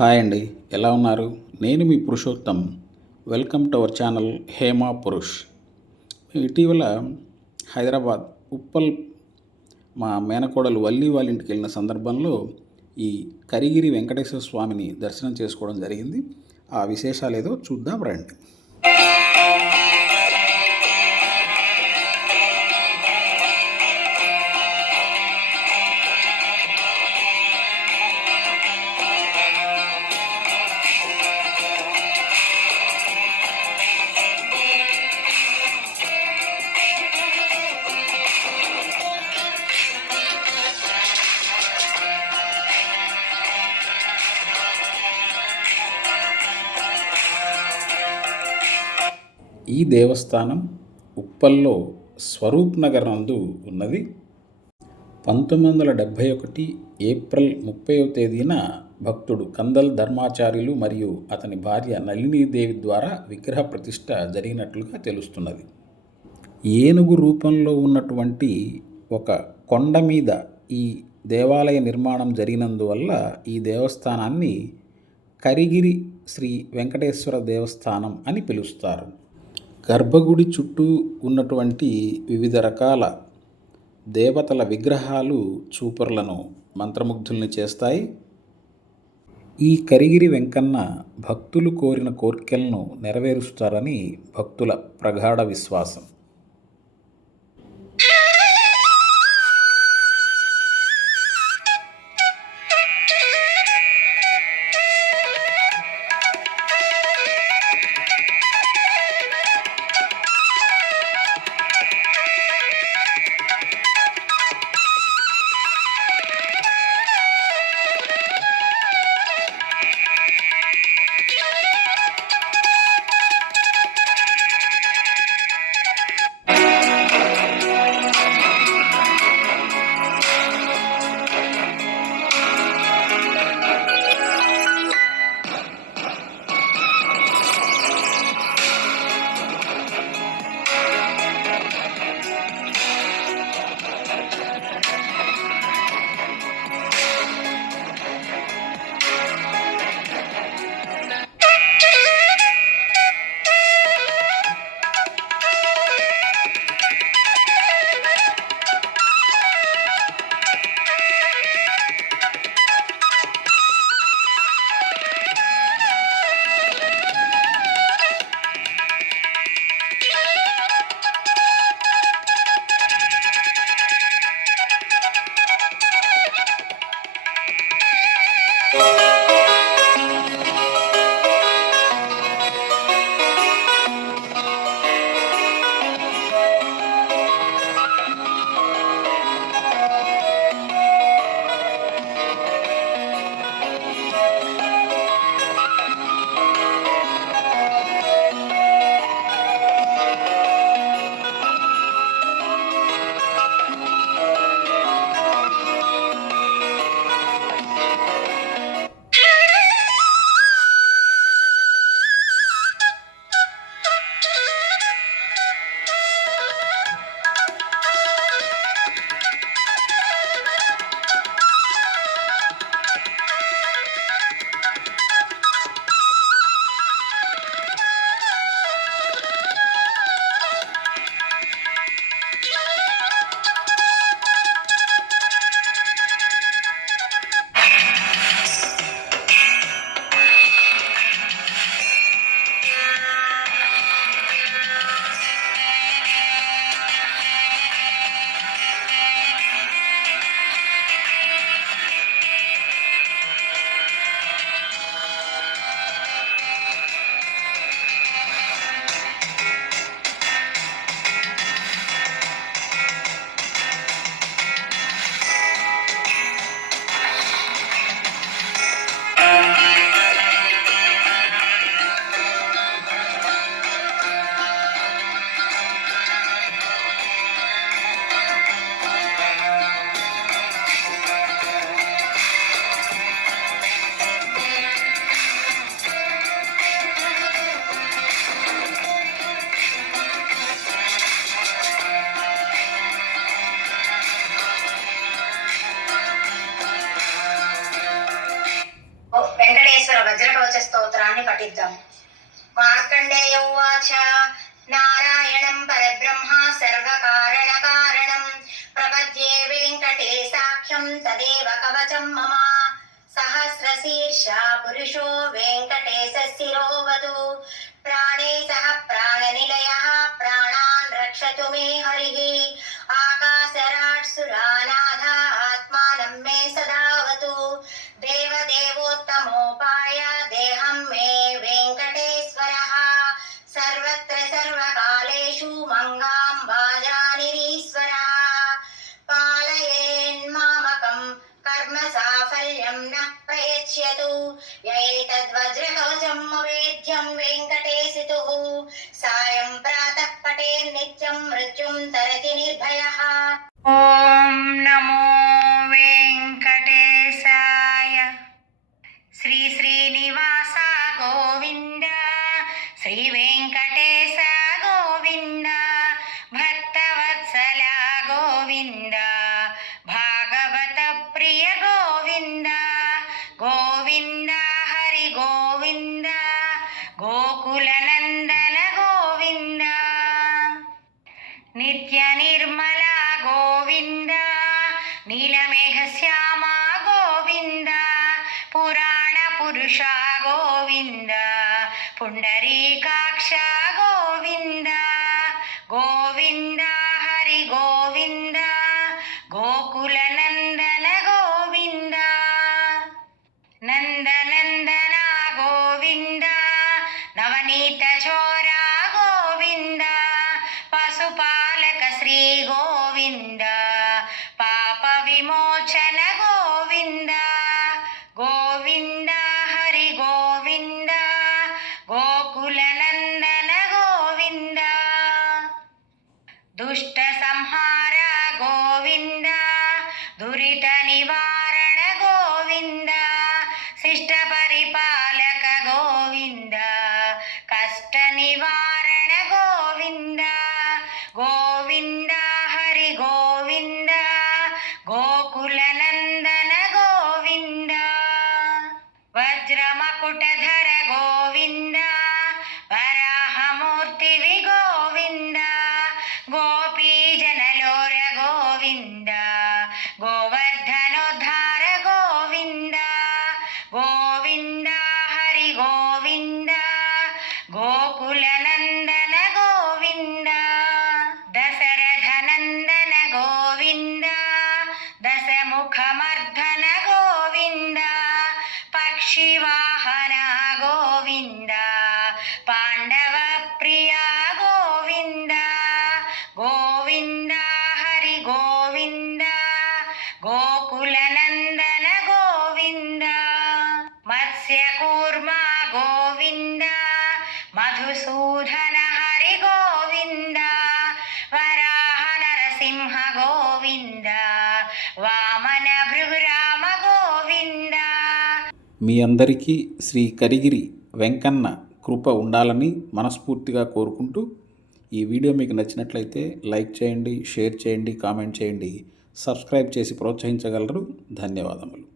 Hi అండి. ఎలా ఉన్నారు? నేను మీ Purushottam. Welcome to our channel Hema Purush. ఇటీవల హైదరాబాద్ ఉప్పల్ మా మేనకోడలు వల్లి వాళ్ళ ఇంటికి వెళ్ళిన సందర్భంలో ఈ కరిగిరి వెంకటేశ్వర స్వామిని దర్శనం చేసుకోవడం జరిగింది. ఆ విశేషాలేదో చూద్దాం రండి. ఈ దేవస్థానం ఉప్పల్లో స్వరూప్ నగర్ నందు ఉన్నది. 1971 ఏప్రిల్ 30వ తేదీన భక్తుడు కందల్ ధర్మాచార్యులు మరియు అతని భార్య నళినీదేవి ద్వారా విగ్రహ ప్రతిష్ఠ జరిగినట్లుగా తెలుస్తున్నది. ఏనుగు రూపంలో ఉన్నటువంటి ఒక కొండ మీద ఈ దేవాలయ నిర్మాణం జరిగినందువల్ల ఈ దేవస్థానాన్ని కరిగిరి శ్రీ వెంకటేశ్వర దేవస్థానం అని పిలుస్తారు. గర్భగుడి చుట్టూ ఉన్నటువంటి వివిధ రకాల దేవతల విగ్రహాలు చూపరులను మంత్రముగ్ధుల్ని చేస్తాయి. ఈ కరిగిరి వెంకన్న భక్తులు కోరిన కోర్కెలను నెరవేరుస్తారని భక్తుల ప్రగాఢ విశ్వాసం. పఠిద్దాం. మార్కండేయ ఉవాచ నారాయణం పరబ్రహ్మ సర్వకారణకారణం ప్రపద్యే వెంకటేశాఖ్యం తదేవ కవచం మమ సహస్రశీర్షా పురుషో వెంకటేశశిరోవతు ప్రాణే సహ ప్రాణనిలయః ప్రాణాన్ రక్షతు మే హరిః ఆకాశరాట్ సురానాథ ఆత్మానం మే సదావతు దేవదేవోత్తమోపాయ దేహం మే వెంకటేశ్వరః సర్వత్ర సర్వకాలేషు మంగాం భాజానిరీశ్వరः పాలయేన్మామకం కర్మ సాఫల్యం న ప్రయచ్యతు యైతద్వజ్రకవచం అవేద్యం వెంకటేశితుః సాయం ప్రాతః పఠేన్నిత్యం మృత్యుం తరతి నిర్భయః. ఓం నమో వెంకటేశాయ. శ్రీ శ్రీనివాస గోవింద శ్రీ వెంకటేశ గోవింద భక్తవత్సల గోవింద భాగవత ప్రియ గోవింద గోవింద హరి గోవింద గోకుల నందన గోవింద నిత్య నిర్మల గోవింద నీలమేఘ శ్యామ గోవింద పురాణ పురుష గోవింద పుండరీకాక్ష గోవింద గోవింద హరి గోవింద గోకుల నందన గోవింద నందనందన గోవింద నవనీత చోర గోవింద పశుపాలక శ్రీ గోవింద పాప విమోచన గోవింద గోవింద హరి గోవింద గోకుల నందన గోవింద దుష్ట సంహార గోవింద దురిత నివారణ గోవింద శిష్ట పరిపాలక గోవింద కష్ట నివారణ గోవింద గోవింద హరి గోవింద గోకుల నందన గోవింద వజ్రమకుటధర గోవింద వరాహమూర్తివి గోవింద గోపీజనలోర గోవింద గోవర్ధనోద్ధార గోవింద గోవింద హరి గోవింద గోకుల నందన గోవింద దశరథ నందన గోవింద దశముఖమర్ధన గోవింద పక్షివాహన గోవింద పాండవ ప్రియ గోవింద గోవింద హరి గోవింద గోకుల నందన గోవింద మత్స్యకూర్మ గోవింద మధుసూదన హరి గోవింద వరాహ నరసింహ గోవింద వామన భృగురామ గోవింద. మీ అందరికీ శ్రీ కరిగిరి వెంకన్న కృప ఉండాలని మనస్ఫూర్తిగా కోరుకుంటూ ఈ వీడియో మీకు నచ్చినట్లయితే లైక్ చేయండి, షేర్ చేయండి, కామెంట్ చేయండి, సబ్స్క్రైబ్ చేసి ప్రోత్సహించగలరు. ధన్యవాదములు.